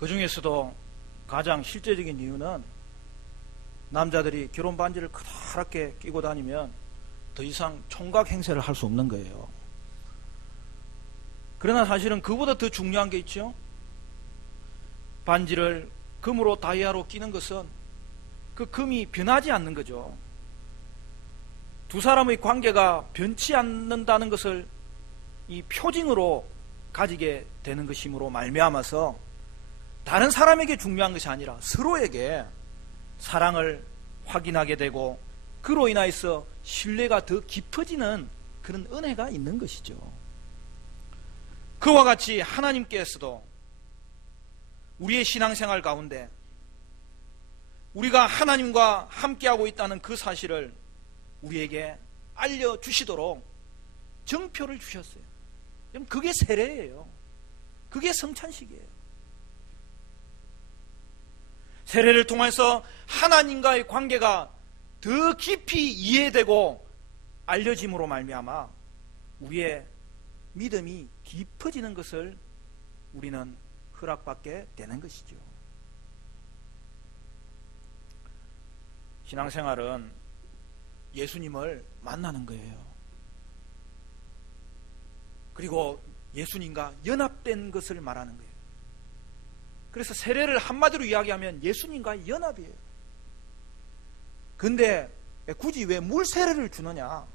그 중에서도 가장 실제적인 이유는 남자들이 결혼 반지를 커다랗게 끼고 다니면 더 이상 총각 행세를 할 수 없는 거예요. 그러나 사실은 그보다 더 중요한 게 있죠. 반지를 금으로 다이아로 끼는 것은 그 금이 변하지 않는 거죠. 두 사람의 관계가 변치 않는다는 것을 이 표징으로 가지게 되는 것이므로 말미암아서 다른 사람에게 중요한 것이 아니라 서로에게 사랑을 확인하게 되고 그로 인하여서 신뢰가 더 깊어지는 그런 은혜가 있는 것이죠. 그와 같이 하나님께서도 우리의 신앙생활 가운데 우리가 하나님과 함께하고 있다는 그 사실을 우리에게 알려주시도록 정표를 주셨어요. 그게 세례예요. 그게 성찬식이에요. 세례를 통해서 하나님과의 관계가 더 깊이 이해되고 알려짐으로 말미암아 우리의 믿음이 깊어지는 것을 우리는 허락받게 되는 것이죠. 신앙생활은 예수님을 만나는 거예요. 그리고 예수님과 연합된 것을 말하는 거예요. 그래서 세례를 한마디로 이야기하면 예수님과의 연합이에요. 근데 굳이 왜 물세례를 주느냐?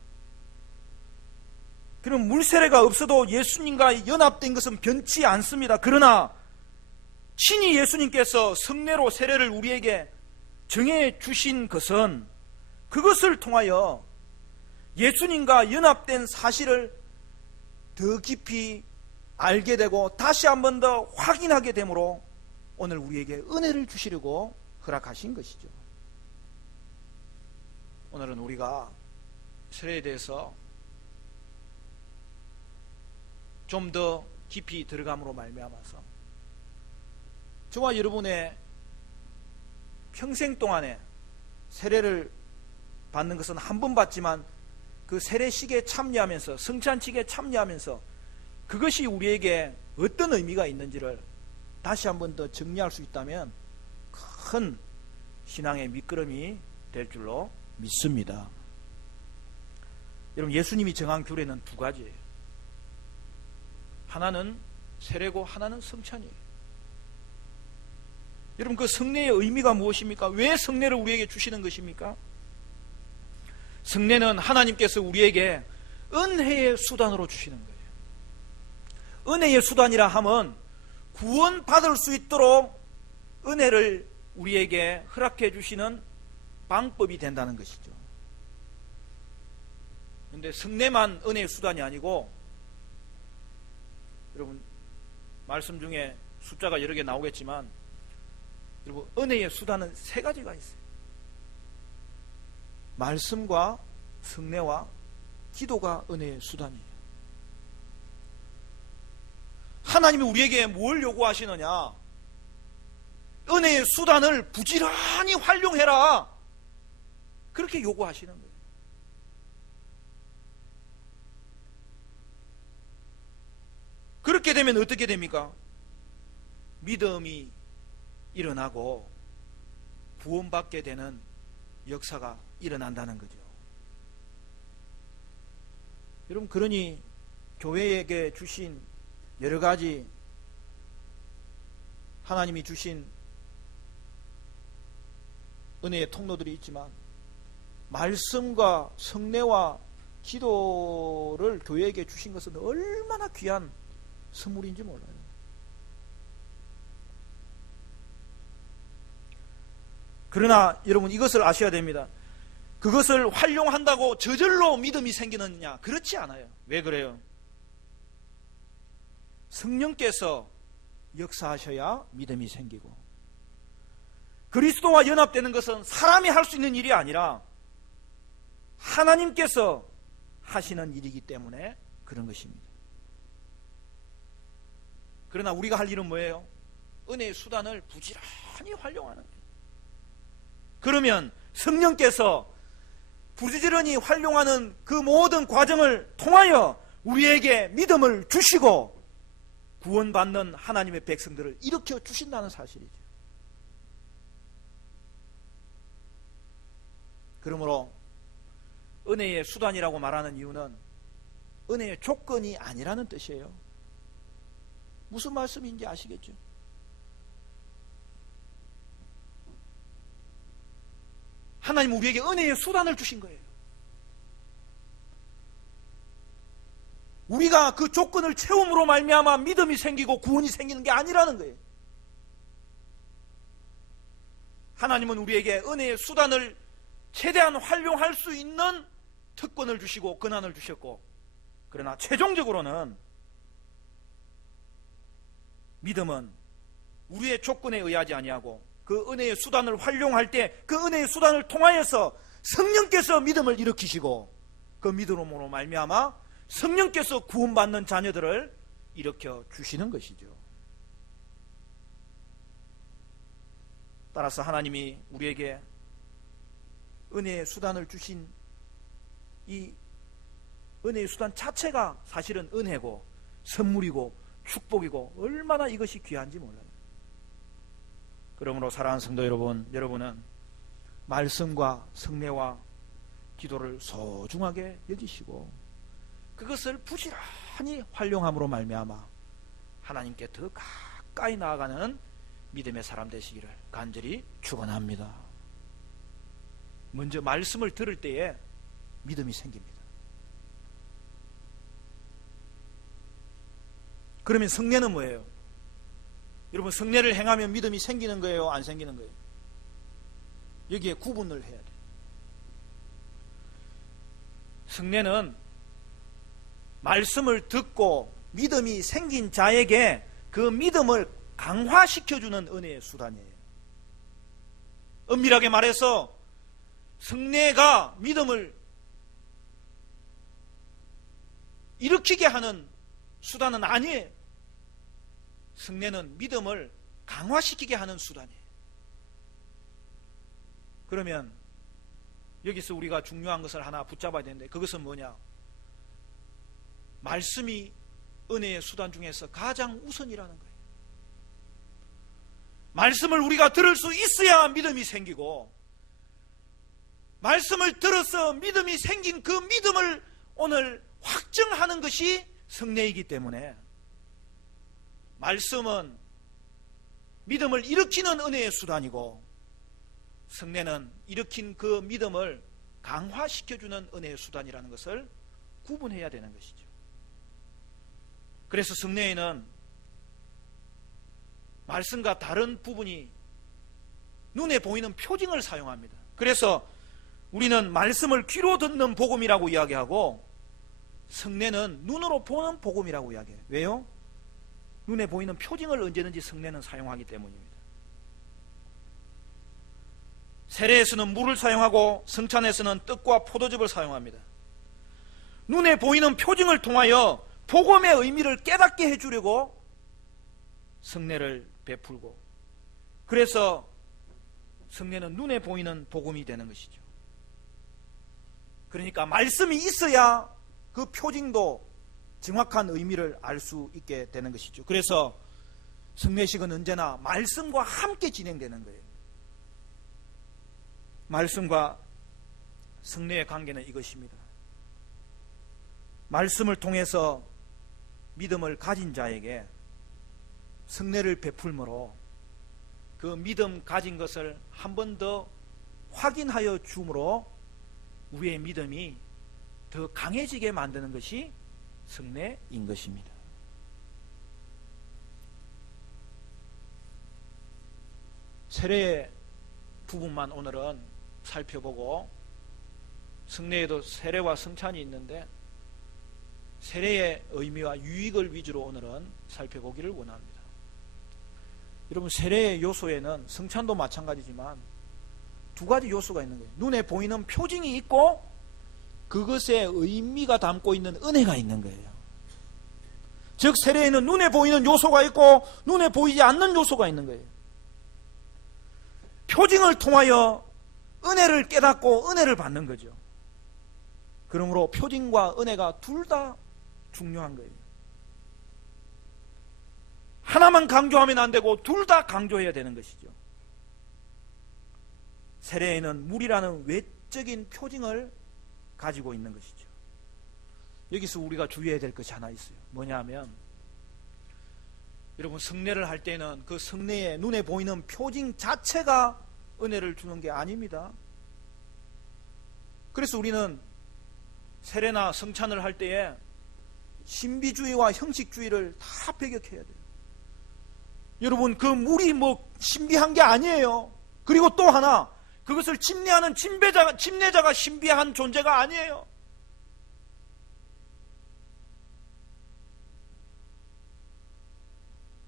그럼 물세례가 없어도 예수님과 연합된 것은 변치 않습니다. 그러나 친히 예수님께서 성례로 세례를 우리에게 정해 주신 것은 그것을 통하여 예수님과 연합된 사실을 더 깊이 알게 되고 다시 한 번 더 확인하게 되므로 오늘 우리에게 은혜를 주시려고 허락하신 것이죠. 오늘은 우리가 세례에 대해서 좀 더 깊이 들어감으로 말미암아서 저와 여러분의 평생 동안에 세례를 받는 것은 한 번 받지만 그 세례식에 참여하면서 성찬식에 참여하면서 그것이 우리에게 어떤 의미가 있는지를 다시 한 번 더 정리할 수 있다면 큰 신앙의 밑거름이 될 줄로 믿습니다. 여러분, 예수님이 정한 규례는 두 가지예요. 하나는 세례고 하나는 성찬이에요. 여러분, 그 성례의 의미가 무엇입니까? 왜 성례를 우리에게 주시는 것입니까? 성례는 하나님께서 우리에게 은혜의 수단으로 주시는 거예요. 은혜의 수단이라 함은 구원받을 수 있도록 은혜를 우리에게 허락해 주시는 방법이 된다는 것이죠. 그런데 성례만 은혜의 수단이 아니고, 여러분 말씀 중에 숫자가 여러 개 나오겠지만 여러분, 은혜의 수단은 세 가지가 있어요. 말씀과 성례와 기도가 은혜의 수단이에요. 하나님이 우리에게 뭘 요구하시느냐? 은혜의 수단을 부지런히 활용해라, 그렇게 요구하시는 거예요. 그렇게 되면 어떻게 됩니까? 믿음이 일어나고 구원받게 되는 역사가 일어난다는 거죠. 여러분, 그러니 교회에게 주신 여러 가지 하나님이 주신 은혜의 통로들이 있지만 말씀과 성례와 기도를 교회에게 주신 것은 얼마나 귀한 선물인지 몰라요. 그러나 여러분, 이것을 아셔야 됩니다. 그것을 활용한다고 저절로 믿음이 생기느냐? 그렇지 않아요. 왜 그래요? 성령께서 역사하셔야 믿음이 생기고, 그리스도와 연합되는 것은 사람이 할 수 있는 일이 아니라 하나님께서 하시는 일이기 때문에 그런 것입니다. 그러나 우리가 할 일은 뭐예요? 은혜의 수단을 부지런히 활용하는 거예요. 그러면 성령께서 부지런히 활용하는 그 모든 과정을 통하여 우리에게 믿음을 주시고 구원받는 하나님의 백성들을 일으켜 주신다는 사실이죠. 그러므로 은혜의 수단이라고 말하는 이유는 은혜의 조건이 아니라는 뜻이에요. 무슨 말씀인지 아시겠죠? 하나님 우리에게 은혜의 수단을 주신 거예요. 우리가 그 조건을 채움으로 말미암아 믿음이 생기고 구원이 생기는 게 아니라는 거예요. 하나님은 우리에게 은혜의 수단을 최대한 활용할 수 있는 특권을 주시고 권한을 주셨고, 그러나 최종적으로는 믿음은 우리의 조건에 의하지 아니하고 그 은혜의 수단을 활용할 때 그 은혜의 수단을 통하여서 성령께서 믿음을 일으키시고 그 믿음으로 말미암아 성령께서 구원받는 자녀들을 일으켜 주시는 것이죠. 따라서 하나님이 우리에게 은혜의 수단을 주신 이 은혜의 수단 자체가 사실은 은혜고 선물이고 축복이고 얼마나 이것이 귀한지 몰라요. 그러므로 사랑하는 성도 여러분, 여러분은 말씀과 성례와 기도를 소중하게 여기시고 그것을 부지런히 활용함으로 말미암아 하나님께 더 가까이 나아가는 믿음의 사람 되시기를 간절히 축원합니다. 먼저 말씀을 들을 때에 믿음이 생깁니다. 그러면 성례는 뭐예요? 여러분, 성례를 행하면 믿음이 생기는 거예요? 안 생기는 거예요? 여기에 구분을 해야 돼요. 성례는 말씀을 듣고 믿음이 생긴 자에게 그 믿음을 강화시켜주는 은혜의 수단이에요. 엄밀하게 말해서 성례가 믿음을 일으키게 하는 수단은 아니에요. 성례는 믿음을 강화시키게 하는 수단이에요. 그러면 여기서 우리가 중요한 것을 하나 붙잡아야 되는데 그것은 뭐냐? 말씀이 은혜의 수단 중에서 가장 우선이라는 거예요. 말씀을 우리가 들을 수 있어야 믿음이 생기고, 말씀을 들어서 믿음이 생긴 그 믿음을 오늘 확증하는 것이 성례이기 때문에 말씀은 믿음을 일으키는 은혜의 수단이고 성례는 일으킨 그 믿음을 강화시켜주는 은혜의 수단이라는 것을 구분해야 되는 것이죠. 그래서 성례에는 말씀과 다른 부분이 눈에 보이는 표징을 사용합니다. 그래서 우리는 말씀을 귀로 듣는 복음이라고 이야기하고 성례는 눈으로 보는 복음이라고 이야기해요. 왜요? 눈에 보이는 표징을 언제든지 성례는 사용하기 때문입니다. 세례에서는 물을 사용하고 성찬에서는 떡과 포도즙을 사용합니다. 눈에 보이는 표징을 통하여 복음의 의미를 깨닫게 해주려고 성례를 베풀고, 그래서 성례는 눈에 보이는 복음이 되는 것이죠. 그러니까 말씀이 있어야 그 표징도 정확한 의미를 알 수 있게 되는 것이죠. 그래서 성례식은 언제나 말씀과 함께 진행되는 거예요. 말씀과 성례의 관계는 이것입니다. 말씀을 통해서 믿음을 가진 자에게 성례를 베풀므로 그 믿음 가진 것을 한 번 더 확인하여 주므로 우리의 믿음이 더 강해지게 만드는 것이 성례인 것입니다. 세례의 부분만 오늘은 살펴보고, 성례에도 세례와 성찬이 있는데 세례의 의미와 유익을 위주로 오늘은 살펴보기를 원합니다. 여러분, 세례의 요소에는 성찬도 마찬가지지만 두 가지 요소가 있는 거예요. 눈에 보이는 표징이 있고 그것의 의미가 담고 있는 은혜가 있는 거예요. 즉 세례에는 눈에 보이는 요소가 있고 눈에 보이지 않는 요소가 있는 거예요. 표징을 통하여 은혜를 깨닫고 은혜를 받는 거죠. 그러므로 표징과 은혜가 둘 다 중요한 거예요. 하나만 강조하면 안 되고 둘 다 강조해야 되는 것이죠. 세례에는 물이라는 외적인 표징을 가지고 있는 것이죠. 여기서 우리가 주의해야 될 것이 하나 있어요. 뭐냐 하면, 여러분, 성례를 할 때는 그 성례에 눈에 보이는 표징 자체가 은혜를 주는 게 아닙니다. 그래서 우리는 세례나 성찬을 할 때에 신비주의와 형식주의를 다 배격해야 돼요. 여러분, 그 물이 뭐 신비한 게 아니에요. 그리고 또 하나, 그것을 침례하는 침례자가 신비한 존재가 아니에요.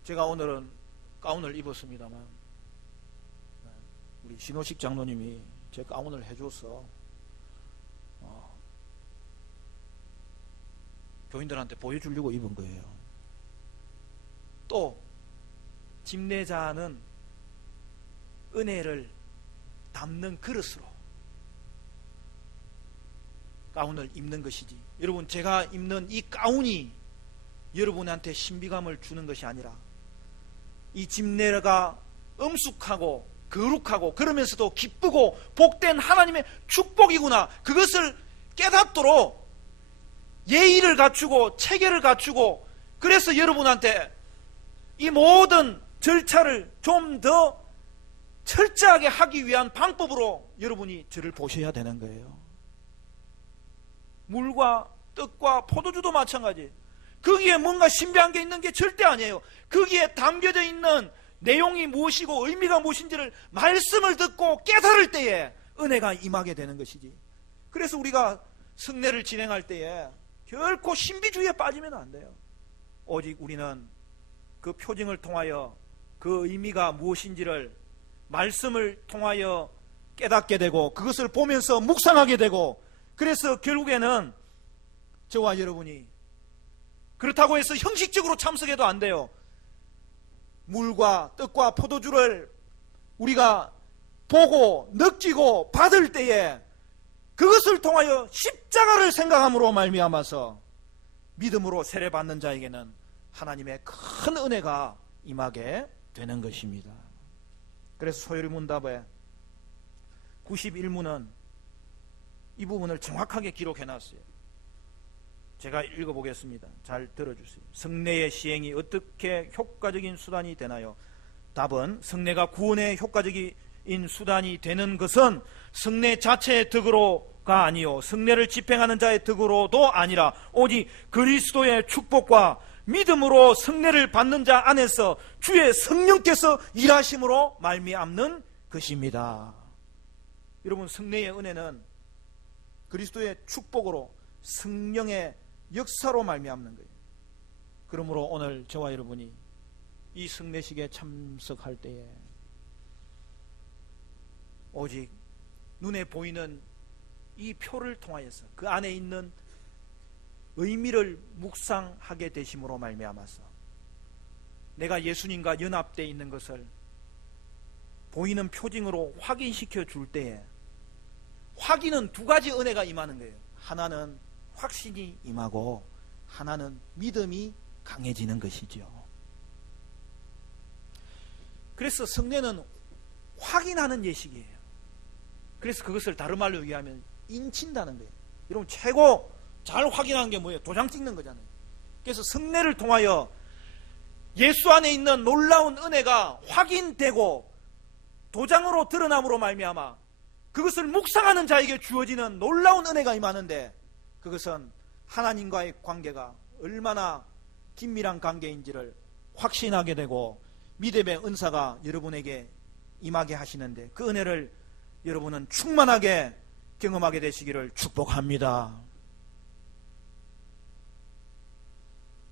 제가 오늘은 가운을 입었습니다만, 우리 신호식 장로님이 제 가운을 해줘서 교인들한테 보여주려고 입은 거예요. 또 침례자는 은혜를 담는 그릇으로 가운을 입는 것이지, 여러분, 제가 입는 이 가운이 여러분한테 신비감을 주는 것이 아니라, 이 침례가 엄숙하고 거룩하고 그러면서도 기쁘고 복된 하나님의 축복이구나, 그것을 깨닫도록 예의를 갖추고 체계를 갖추고, 그래서 여러분한테 이 모든 절차를 좀 더 철저하게 하기 위한 방법으로 여러분이 저를 보셔야 되는 거예요. 물과 떡과 포도주도 마찬가지. 거기에 뭔가 신비한 게 있는 게 절대 아니에요. 거기에 담겨져 있는 내용이 무엇이고 의미가 무엇인지를 말씀을 듣고 깨달을 때에 은혜가 임하게 되는 것이지. 그래서 우리가 성례를 진행할 때에 결코 신비주의에 빠지면 안 돼요. 오직 우리는 그 표징을 통하여 그 의미가 무엇인지를 말씀을 통하여 깨닫게 되고, 그것을 보면서 묵상하게 되고, 그래서 결국에는 저와 여러분이 그렇다고 해서 형식적으로 참석해도 안 돼요. 물과 떡과 포도주를 우리가 보고 느끼고 받을 때에 그것을 통하여 십자가를 생각함으로 말미암아서 믿음으로 세례받는 자에게는 하나님의 큰 은혜가 임하게 되는 것입니다. 그래서 소요리문답의 91문은 이 부분을 정확하게 기록해놨어요. 제가 읽어보겠습니다. 잘 들어주세요. 성례의 시행이 어떻게 효과적인 수단이 되나요? 답은, 성례가 구원의 효과적인 수단이 되는 것은 성례 자체의 덕으로가 아니요, 성례를 집행하는 자의 덕으로도 아니라 오직 그리스도의 축복과 믿음으로 성례를 받는 자 안에서 주의 성령께서 일하심으로 말미암는 것입니다. 여러분, 성례의 은혜는 그리스도의 축복으로 성령의 역사로 말미암는 거예요. 그러므로 오늘 저와 여러분이 이 성례식에 참석할 때에 오직 눈에 보이는 이 표를 통하여서 그 안에 있는 의미를 묵상하게 되심으로 말미암아서 내가 예수님과 연합되어 있는 것을 보이는 표징으로 확인시켜 줄 때에, 확인은 두 가지 은혜가 임하는 거예요. 하나는 확신이 임하고 하나는 믿음이 강해지는 것이죠. 그래서 성례는 확인하는 예식이에요. 그래서 그것을 다른 말로 얘기하면 인친다는 거예요. 여러분, 최고 잘 확인하는 게 뭐예요? 도장 찍는 거잖아요. 그래서 성례를 통하여 예수 안에 있는 놀라운 은혜가 확인되고 도장으로 드러남으로 말미암아 그것을 묵상하는 자에게 주어지는 놀라운 은혜가 임하는데, 그것은 하나님과의 관계가 얼마나 긴밀한 관계인지를 확신하게 되고 믿음의 은사가 여러분에게 임하게 하시는데, 그 은혜를 여러분은 충만하게 경험하게 되시기를 축복합니다.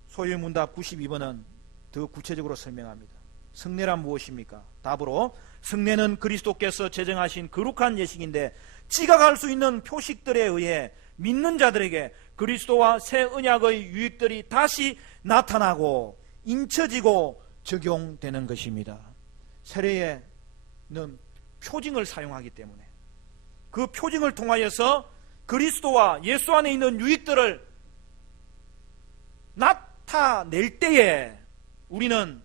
소유문답 92번은 더 구체적으로 설명합니다. 성례란 무엇입니까? 답으로, 성례는 그리스도께서 제정하신 거룩한 예식인데 지각할 수 있는 표식들에 의해 믿는 자들에게 그리스도와 새 언약의 유익들이 다시 나타나고 인쳐지고 적용되는 것입니다. 세례에는 표징을 사용하기 때문에 그 표징을 통하여서 그리스도와 예수 안에 있는 유익들을 나타낼 때에 우리는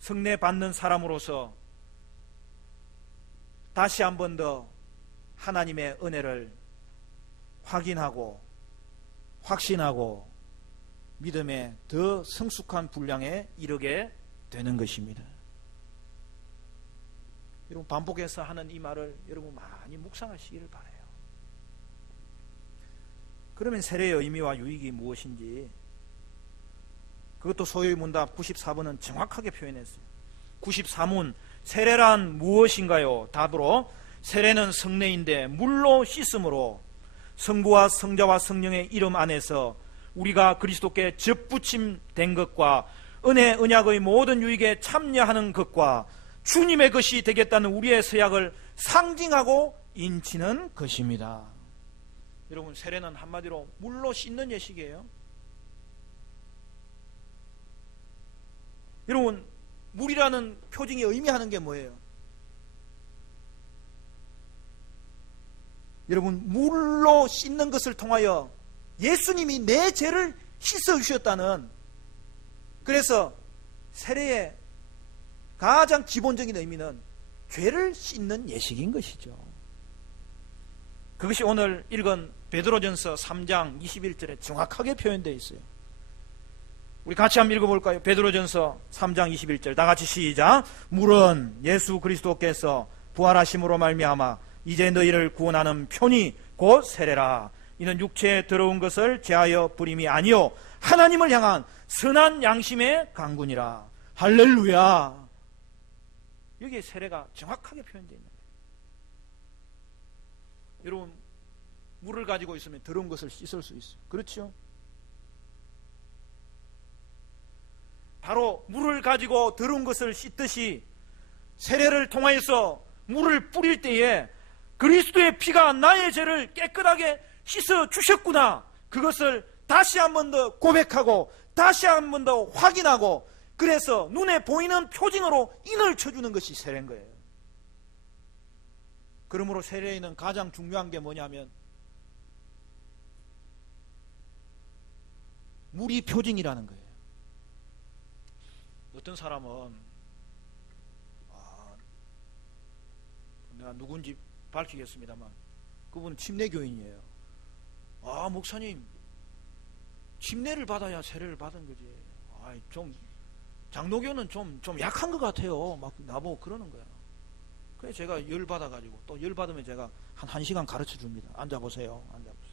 성례 받는 사람으로서 다시 한 번 더 하나님의 은혜를 확인하고 확신하고 믿음의 더 성숙한 분량에 이르게 되는 것입니다. 여러분, 반복해서 하는 이 말을 여러분 많이 묵상하시기를 바라요. 그러면 세례의 의미와 유익이 무엇인지, 그것도 소요의 문답 94번은 정확하게 표현했어요. 94문, 세례란 무엇인가요? 답으로, 세례는 성례인데 물로 씻음으로 성부와 성자와 성령의 이름 안에서 우리가 그리스도께 접붙임된 것과 은혜 언약의 모든 유익에 참여하는 것과 주님의 것이 되겠다는 우리의 서약을 상징하고 인치는 것입니다. 여러분, 세례는 한마디로 물로 씻는 예식이에요. 여러분, 물이라는 표징이 의미하는 게 뭐예요? 여러분, 물로 씻는 것을 통하여 예수님이 내 죄를 씻어주셨다는, 그래서 세례의 가장 기본적인 의미는 죄를 씻는 예식인 것이죠. 그것이 오늘 읽은 베드로전서 3장 21절에 정확하게 표현되어 있어요. 우리 같이 한번 읽어볼까요? 베드로전서 3장 21절 다 같이 시작. 물은 예수 그리스도께서 부활하심으로 말미암아 이제 너희를 구원하는 편이 곧 세례라. 이는 육체에 들어온 것을 제하여 부림이 아니요 하나님을 향한 선한 양심의 강군이라. 할렐루야. 여기에 세례가 정확하게 표현되어 있는 거예요. 여러분, 물을 가지고 있으면 더러운 것을 씻을 수 있어요. 그렇죠? 바로 물을 가지고 더러운 것을 씻듯이 세례를 통하여서 물을 뿌릴 때에 그리스도의 피가 나의 죄를 깨끗하게 씻어 주셨구나, 그것을 다시 한 번 더 고백하고 다시 한 번 더 확인하고, 그래서 눈에 보이는 표징으로 인을 쳐주는 것이 세례인 거예요. 그러므로 세례에는 가장 중요한 게 뭐냐면 물이 표징이라는 거예요. 어떤 사람은 내가 누군지 밝히겠습니다만 그분은 침례교인이에요. 목사님, 침례를 받아야 세례를 받은 거지. 좀 장로교는 좀 약한 것 같아요. 막 나보고 그러는 거야. 그래서 제가 열 받아가지고, 또 열 받으면 제가 한 1시간 가르쳐 줍니다. 앉아보세요. 앉아보세요.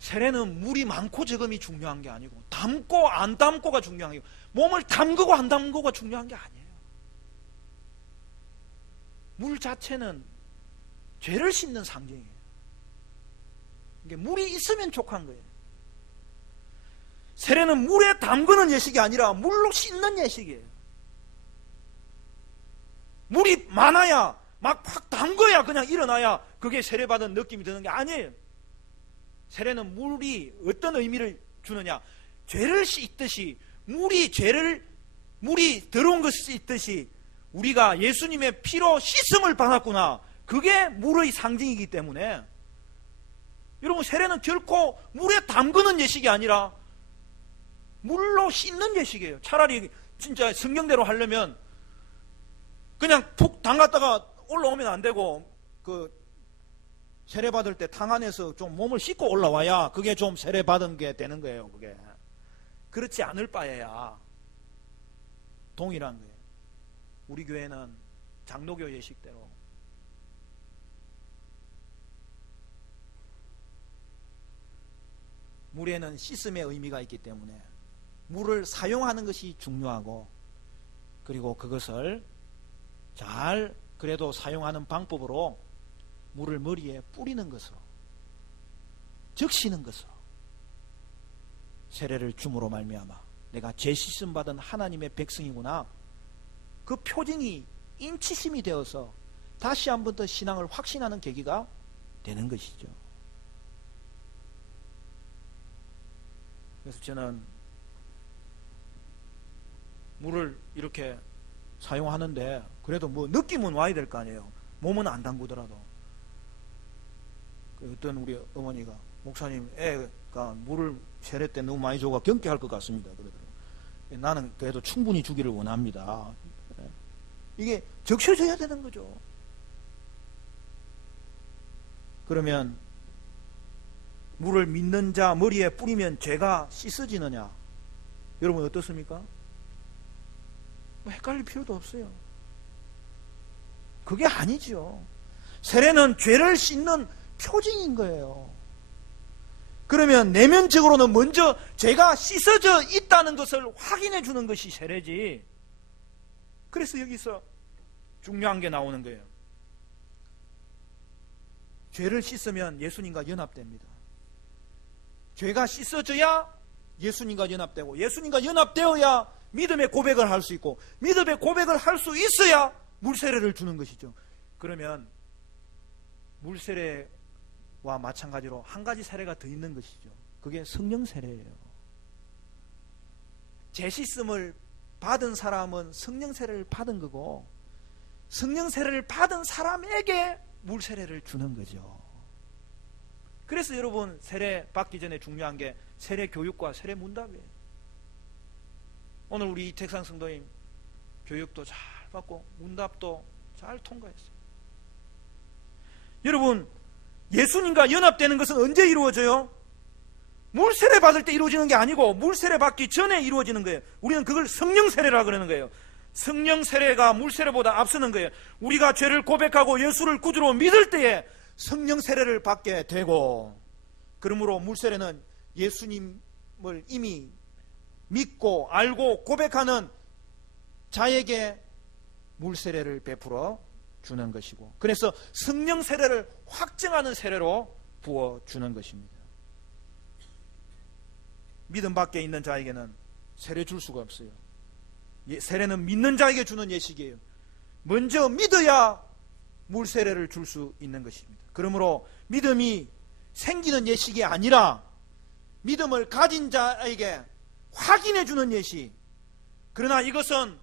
세례는 물이 많고 적음이 중요한 게 아니고 담고 안 담고가 중요한 게 아니고 몸을 담그고 안 담그고가 중요한 게 아니에요. 물 자체는 죄를 씻는 상징이에요. 이게 물이 있으면 족한 거예요. 세례는 물에 담그는 예식이 아니라 물로 씻는 예식이에요. 물이 많아야 막 확 담궈야 그냥 일어나야 그게 세례받은 느낌이 드는 게 아니에요. 세례는 물이 어떤 의미를 주느냐, 죄를 씻듯이 물이 더러운 것을 씻듯이 우리가 예수님의 피로 씻음을 받았구나, 그게 물의 상징이기 때문에 여러분, 세례는 결코 물에 담그는 예식이 아니라 물로 씻는 예식이에요. 차라리 진짜 성경대로 하려면 그냥 푹 담갔다가 올라오면 안 되고, 세례 받을 때 탕 안에서 좀 몸을 씻고 올라와야 그게 좀 세례 받은 게 되는 거예요. 그게 그렇지 않을 바에야 동일한 거예요. 우리 교회는 장로교 예식대로 물에는 씻음의 의미가 있기 때문에 물을 사용하는 것이 중요하고, 그리고 그것을 잘 그래도 사용하는 방법으로 물을 머리에 뿌리는 것으로, 적시는 것으로 세례를 줌으로 말미암아 내가 죄 씻음 받은 하나님의 백성이구나, 그 표징이 인치심이 되어서 다시 한 번 더 신앙을 확신하는 계기가 되는 것이죠. 그래서 저는 물을 이렇게 사용하는데 그래도 뭐 느낌은 와야 될 거 아니에요. 몸은 안 담그더라도. 어떤 우리 어머니가, 목사님, 애가 물을 세례 때 너무 많이 줘가 경계할 것 같습니다, 그러더라고요. 나는 그래도 충분히 주기를 원합니다. 이게 적셔져야 되는 거죠. 그러면 물을 믿는 자 머리에 뿌리면 죄가 씻어지느냐? 여러분 어떻습니까? 헷갈릴 필요도 없어요. 그게 아니죠. 세례는 죄를 씻는 표징인 거예요. 그러면 내면적으로는 먼저 죄가 씻어져 있다는 것을 확인해 주는 것이 세례지. 그래서 여기서 중요한 게 나오는 거예요. 죄를 씻으면 예수님과 연합됩니다. 죄가 씻어져야 예수님과 연합되고, 예수님과 연합되어야 믿음의 고백을 할 수 있고, 믿음의 고백을 할 수 있어야 물세례를 주는 것이죠. 그러면 물세례와 마찬가지로 한 가지 세례가 더 있는 것이죠. 그게 성령 세례예요. 죄 씻음을 받은 사람은 성령 세례를 받은 거고, 성령 세례를 받은 사람에게 물세례를 주는 거죠. 그래서 여러분 세례 받기 전에 중요한 게 세례 교육과 세례 문답이에요. 오늘 우리 이택상 성도님 교육도 잘 받고 문답도 잘 통과했어요. 여러분 예수님과 연합되는 것은 언제 이루어져요? 물세례 받을 때 이루어지는 게 아니고 물세례 받기 전에 이루어지는 거예요. 우리는 그걸 성령 세례라 그러는 거예요. 성령 세례가 물세례보다 앞서는 거예요. 우리가 죄를 고백하고 예수를 구주로 믿을 때에 성령 세례를 받게 되고, 그러므로 물세례는 예수님을 이미 믿고 알고 고백하는 자에게 물세례를 베풀어 주는 것이고, 그래서 성령 세례를 확증하는 세례로 부어주는 것입니다. 믿음 밖에 있는 자에게는 세례 줄 수가 없어요. 세례는 믿는 자에게 주는 예식이에요. 먼저 믿어야 물세례를 줄 수 있는 것입니다. 그러므로 믿음이 생기는 예식이 아니라 믿음을 가진 자에게 확인해 주는 예식. 그러나 이것은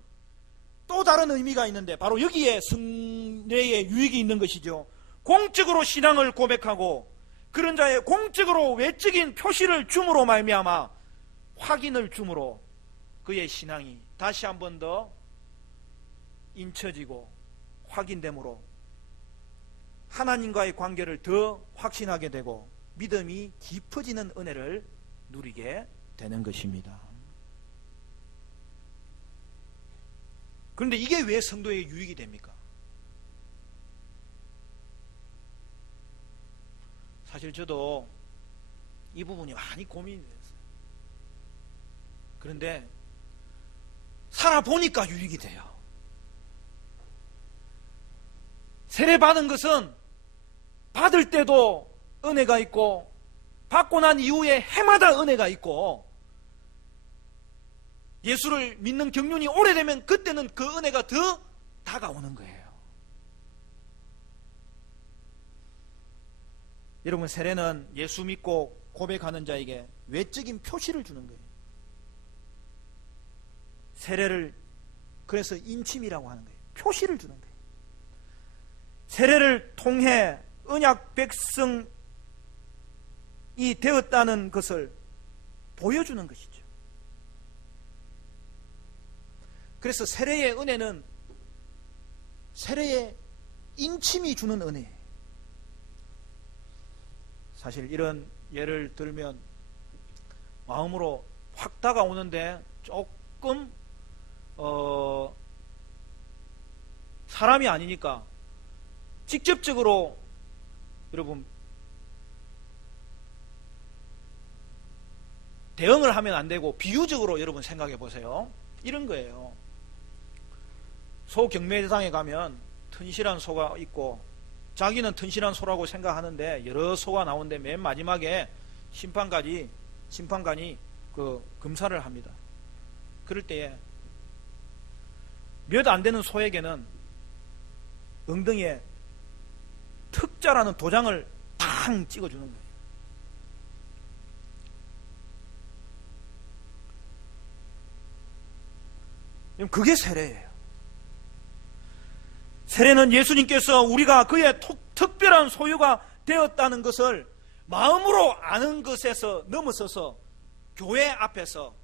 또 다른 의미가 있는데 바로 여기에 성례의 유익이 있는 것이죠. 공적으로 신앙을 고백하고 그런 자의 공적으로 외적인 표시를 줌으로 말미암아 확인을 줌으로 그의 신앙이 다시 한 번 더 인쳐지고 확인됨으로 하나님과의 관계를 더 확신하게 되고 믿음이 깊어지는 은혜를 누리게 되는 것입니다. 그런데 이게 왜 성도의 유익이 됩니까? 사실 저도 이 부분이 많이 고민이 됐어요. 그런데 살아보니까 유익이 돼요. 세례받은 것은 받을 때도 은혜가 있고 받고 난 이후에 해마다 은혜가 있고, 예수를 믿는 경륜이 오래되면 그때는 그 은혜가 더 다가오는 거예요. 여러분 세례는 예수 믿고 고백하는 자에게 외적인 표시를 주는 거예요. 세례를 그래서 인침이라고 하는 거예요. 표시를 주는 거예요. 세례를 통해 언약 백성이 되었다는 것을 보여주는 것이죠. 그래서 세례의 은혜는 세례의 인침이 주는 은혜예요. 사실 이런 예를 들면 마음으로 확 다가오는데 조금 사람이 아니니까 직접적으로 여러분 대응을 하면 안 되고 비유적으로 여러분 생각해 보세요. 이런 거예요. 소 경매장에 가면 튼실한 소가 있고 자기는 튼실한 소라고 생각하는데 여러 소가 나오는데 맨 마지막에 심판관이 그 검사를 합니다. 그럴 때에 몇 안 되는 소에게는 엉덩이에 특자라는 도장을 팡 찍어주는 거예요. 그게 세례예요. 세례는 예수님께서 우리가 그의 특별한 소유가 되었다는 것을 마음으로 아는 것에서 넘어서서 교회 앞에서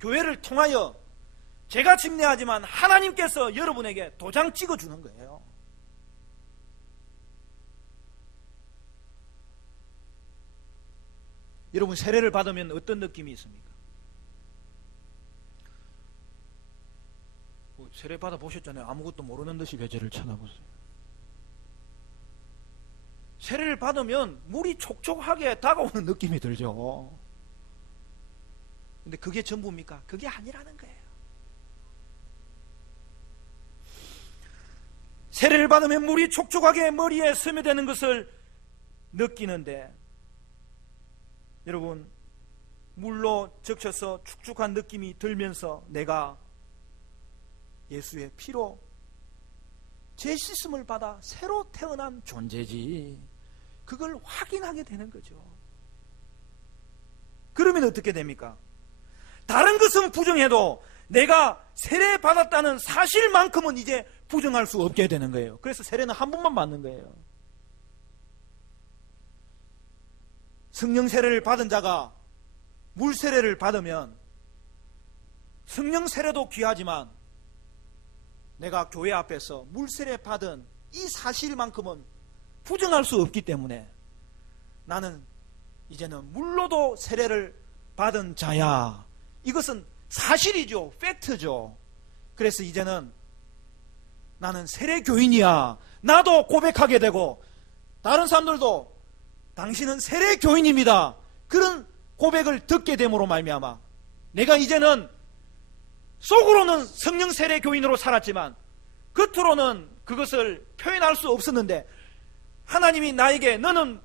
교회를 통하여 제가 집례하지만 하나님께서 여러분에게 도장 찍어주는 거예요. 여러분, 세례를 받으면 어떤 느낌이 있습니까? 세례 받아보셨잖아요. 아무것도 모르는 듯이 배제를 쳐다보세요. 세례를 받으면 물이 촉촉하게 다가오는 느낌이 들죠. 근데 그게 전부입니까? 그게 아니라는 거예요. 세례를 받으면 물이 촉촉하게 머리에 스며드는 것을 느끼는데, 여러분, 물로 적셔서 축축한 느낌이 들면서 내가 예수의 피로 재씻음을 받아 새로 태어난 존재지, 그걸 확인하게 되는 거죠. 그러면 어떻게 됩니까? 다른 것은 부정해도 내가 세례 받았다는 사실만큼은 이제 부정할 수 없게 되는 거예요. 그래서 세례는 한 번만 받는 거예요. 성령 세례를 받은 자가 물 세례를 받으면 성령 세례도 귀하지만 내가 교회 앞에서 물 세례 받은 이 사실만큼은 부정할 수 없기 때문에 나는 이제는 물로도 세례를 받은 자야. 이것은 사실이죠. 팩트죠. 그래서 이제는 나는 세례 교인이야. 나도 고백하게 되고 다른 사람들도 당신은 세례 교인입니다. 그런 고백을 듣게 됨으로 말미암아 내가 이제는 속으로는 성령 세례 교인으로 살았지만 겉으로는 그것을 표현할 수 없었는데 하나님이 나에게 너는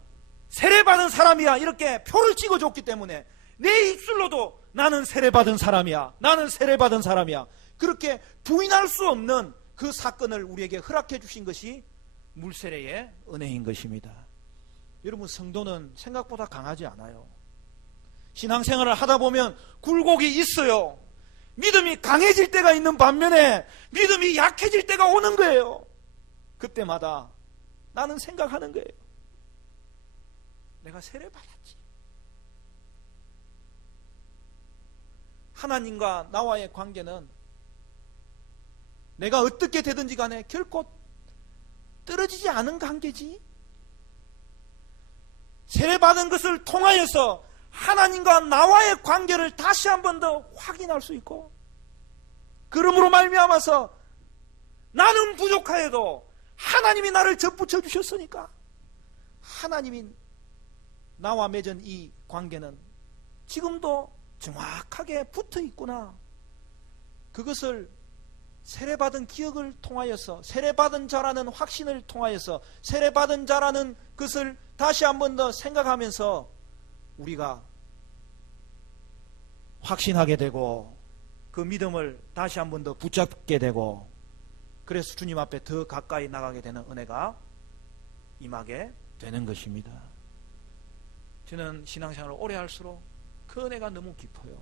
세례받은 사람이야 이렇게 표를 찍어줬기 때문에 내 입술로도 나는 세례받은 사람이야, 나는 세례받은 사람이야, 그렇게 부인할 수 없는 그 사건을 우리에게 허락해 주신 것이 물세례의 은혜인 것입니다. 여러분, 성도는 생각보다 강하지 않아요. 신앙생활을 하다 보면 굴곡이 있어요. 믿음이 강해질 때가 있는 반면에 믿음이 약해질 때가 오는 거예요. 그때마다 나는 생각하는 거예요. 내가 세례 받았지. 하나님과 나와의 관계는 내가 어떻게 되든지 간에 결코 떨어지지 않은 관계지. 세례받은 것을 통하여서 하나님과 나와의 관계를 다시 한 번 더 확인할 수 있고, 그러므로 말미암아서 나는 부족하여도 하나님이 나를 접붙여 주셨으니까 하나님이 나와 맺은 이 관계는 지금도 정확하게 붙어 있구나. 그것을 세례받은 기억을 통하여서, 세례받은 자라는 확신을 통하여서, 세례받은 자라는 것을 다시 한 번 더 생각하면서 우리가 확신하게 되고 그 믿음을 다시 한 번 더 붙잡게 되고, 그래서 주님 앞에 더 가까이 나가게 되는 은혜가 임하게 되는 것입니다. 저는 신앙생활을 오래 할수록 그 은혜가 너무 깊어요.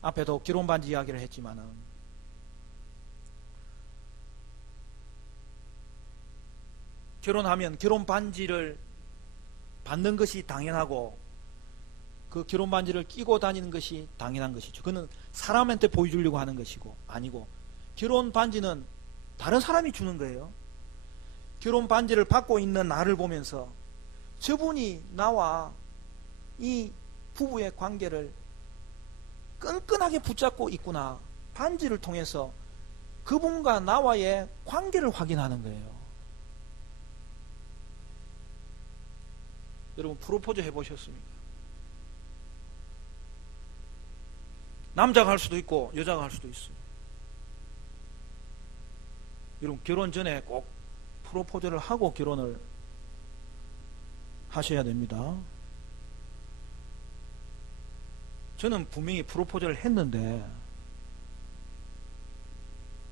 앞에도 결혼반지 이야기를 했지만은 결혼하면 결혼반지를 받는 것이 당연하고 그 결혼반지를 끼고 다니는 것이 당연한 것이죠. 그는 사람한테 보여주려고 하는 것이고 아니고, 결혼반지는 다른 사람이 주는 거예요. 결혼반지를 받고 있는 나를 보면서 저분이 나와 이 부부의 관계를 끈끈하게 붙잡고 있구나, 반지를 통해서 그분과 나와의 관계를 확인하는 거예요. 여러분, 프로포즈 해보셨습니까? 남자가 할 수도 있고 여자가 할 수도 있어요. 여러분, 결혼 전에 꼭 프로포즈를 하고 결혼을 하셔야 됩니다. 저는 분명히 프로포즈를 했는데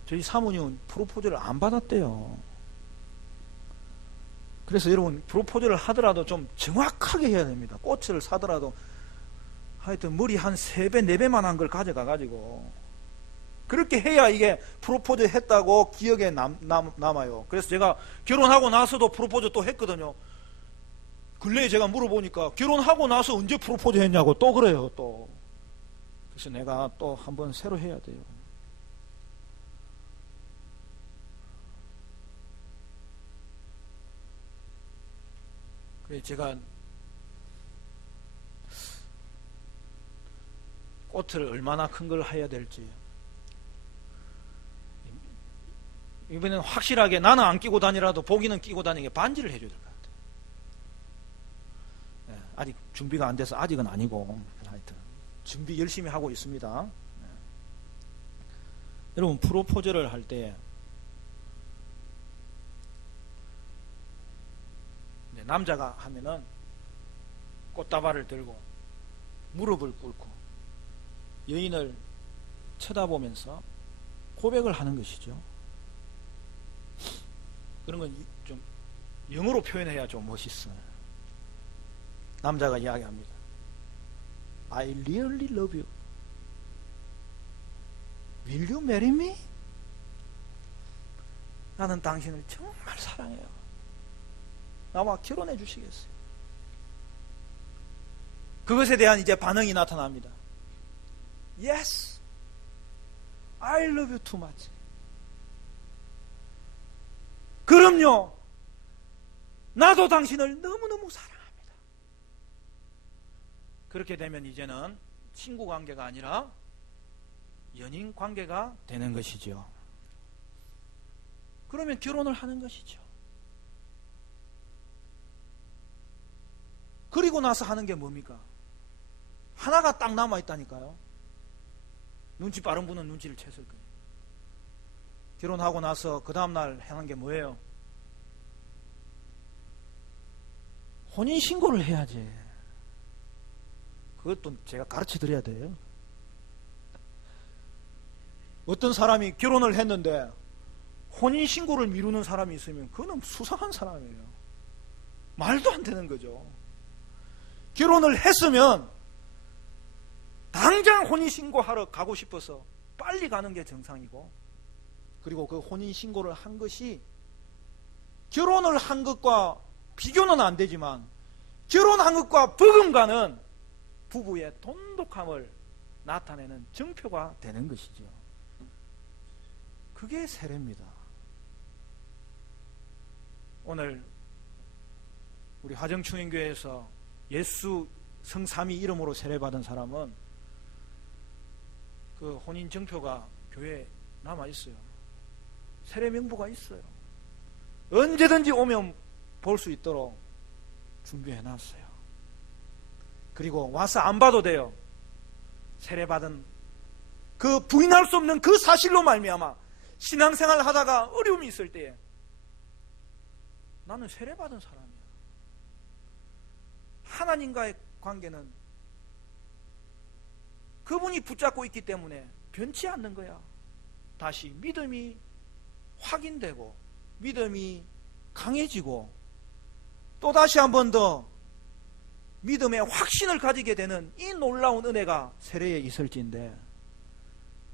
저희 사모님은 프로포즈를 안 받았대요. 그래서 여러분, 프로포즈를 하더라도 좀 정확하게 해야 됩니다. 꽃을 사더라도 하여튼 머리 한 3배, 4배만 한 걸 가져가가지고 그렇게 해야 이게 프로포즈 했다고 기억에 남아요. 그래서 제가 결혼하고 나서도 프로포즈 또 했거든요. 근래에 제가 물어보니까 결혼하고 나서 언제 프로포즈 했냐고 또 그래요. 또 그래서 내가 또 한번 새로 해야 돼요. 그래서 제가 꽃을 얼마나 큰 걸 해야 될지 이번에는 확실하게 나는 안 끼고 다니라도 보기는 끼고 다니게 반지를 해줘야 될 것 같아요. 네, 아직 준비가 안 돼서 아직은 아니고 하여튼 준비 열심히 하고 있습니다. 네. 여러분 프로포즈를 할 때 남자가 하면은 꽃다발을 들고 무릎을 꿇고 여인을 쳐다보면서 고백을 하는 것이죠. 그런 건 좀 영어로 표현해야 좀 멋있어요. 남자가 이야기합니다. I really love you. Will you marry me? 나는 당신을 정말 사랑해요. 나와 결혼해 주시겠어요? 그것에 대한 이제 반응이 나타납니다. Yes, I love you too much. 그럼요. 나도 당신을 너무너무 사랑합니다. 그렇게 되면 이제는 친구 관계가 아니라 연인 관계가 되는 것이죠. 그러면 결혼을 하는 것이죠. 그리고 나서 하는 게 뭡니까? 하나가 딱 남아있다니까요. 눈치 빠른 분은 눈치를 챘을 거예요. 결혼하고 나서 그 다음날 하는 게 뭐예요? 혼인신고를 해야지. 그것도 제가 가르쳐 드려야 돼요. 어떤 사람이 결혼을 했는데 혼인신고를 미루는 사람이 있으면 그는 수상한 사람이에요. 말도 안 되는 거죠. 결혼을 했으면 당장 혼인신고하러 가고 싶어서 빨리 가는 게 정상이고, 그리고 그 혼인신고를 한 것이 결혼을 한 것과 비교는 안 되지만 결혼한 것과 버금가는 부부의 돈독함을 나타내는 증표가 되는 것이죠. 그게 세례입니다. 오늘 우리 화정충인교회에서 예수 성삼위 이름으로 세례받은 사람은 그 혼인 증표가 교회에 남아있어요. 세례 명부가 있어요. 언제든지 오면 볼 수 있도록 준비해놨어요. 그리고 와서 안 봐도 돼요. 세례받은 그 부인할 수 없는 그 사실로 말미암아 신앙생활 하다가 어려움이 있을 때에 나는 세례받은 사람이야. 하나님과의 관계는 그분이 붙잡고 있기 때문에 변치 않는 거야. 다시 믿음이 확인되고 믿음이 강해지고 또 다시 한 번 더 믿음의 확신을 가지게 되는 이 놀라운 은혜가 세례에 있을지인데,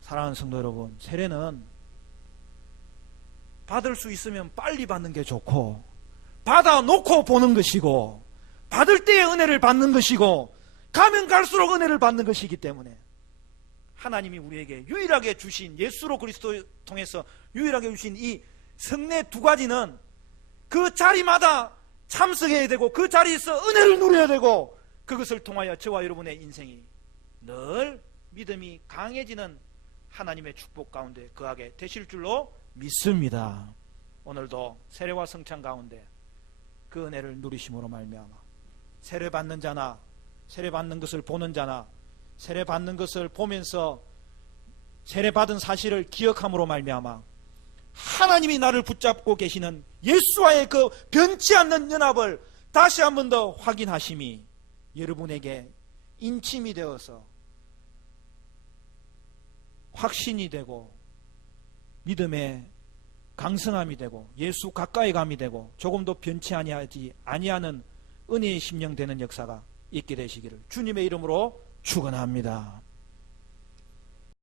사랑하는 성도 여러분, 세례는 받을 수 있으면 빨리 받는 게 좋고 받아놓고 보는 것이고 받을 때의 은혜를 받는 것이고 가면 갈수록 은혜를 받는 것이기 때문에 하나님이 우리에게 유일하게 주신, 예수로 그리스도 통해서 유일하게 주신 이 성례 두 가지는 그 자리마다 참석해야 되고 그 자리에서 은혜를 누려야 되고, 그것을 통하여 저와 여러분의 인생이 늘 믿음이 강해지는 하나님의 축복 가운데 거하게 되실 줄로 믿습니다. 오늘도 세례와 성찬 가운데 그 은혜를 누리심으로 말미암아 세례받는 자나 세례받는 것을 보는 자나 세례받는 것을 보면서 세례받은 사실을 기억함으로 말미암아 하나님이 나를 붙잡고 계시는 예수와의 그 변치 않는 연합을 다시 한 번 더 확인하심이 여러분에게 인침이 되어서 확신이 되고 믿음의 강성함이 되고 예수 가까이 감이 되고 조금도 변치 아니하는 은혜의 심령 되는 역사가 있게 되시기를 주님의 이름으로 축원합니다.